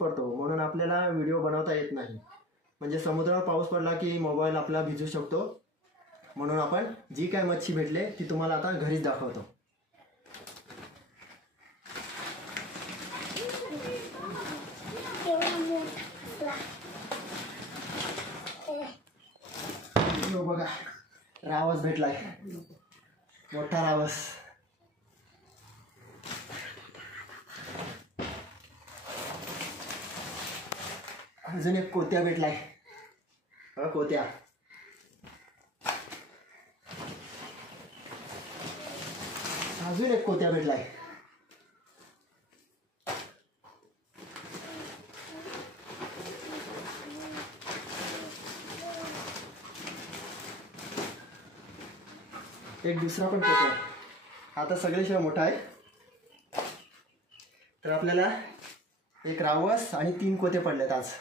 पडतो म्हणून आपल्याला व्हिडिओ बनवता येत नाही. म्हणजे समुद्रावर पाऊस पडला की मोबाईल आपला भिजू शकतो, म्हणून आपण जी काय मच्छी भेटले ती तुम्हाला आता घरीच दाखवतो. बघा रावस भेटलाय, मोठा रावस. अजून एक कोत्या भेटलाय, कोत्या. अजून एक कोत्या भेटलाय. एक दुसरा पण कोत्या आहे. आता सगळेशिवाय मोठा आहे. तर आपल्याला एक रावस आणि 3 कोते पडलेत आज.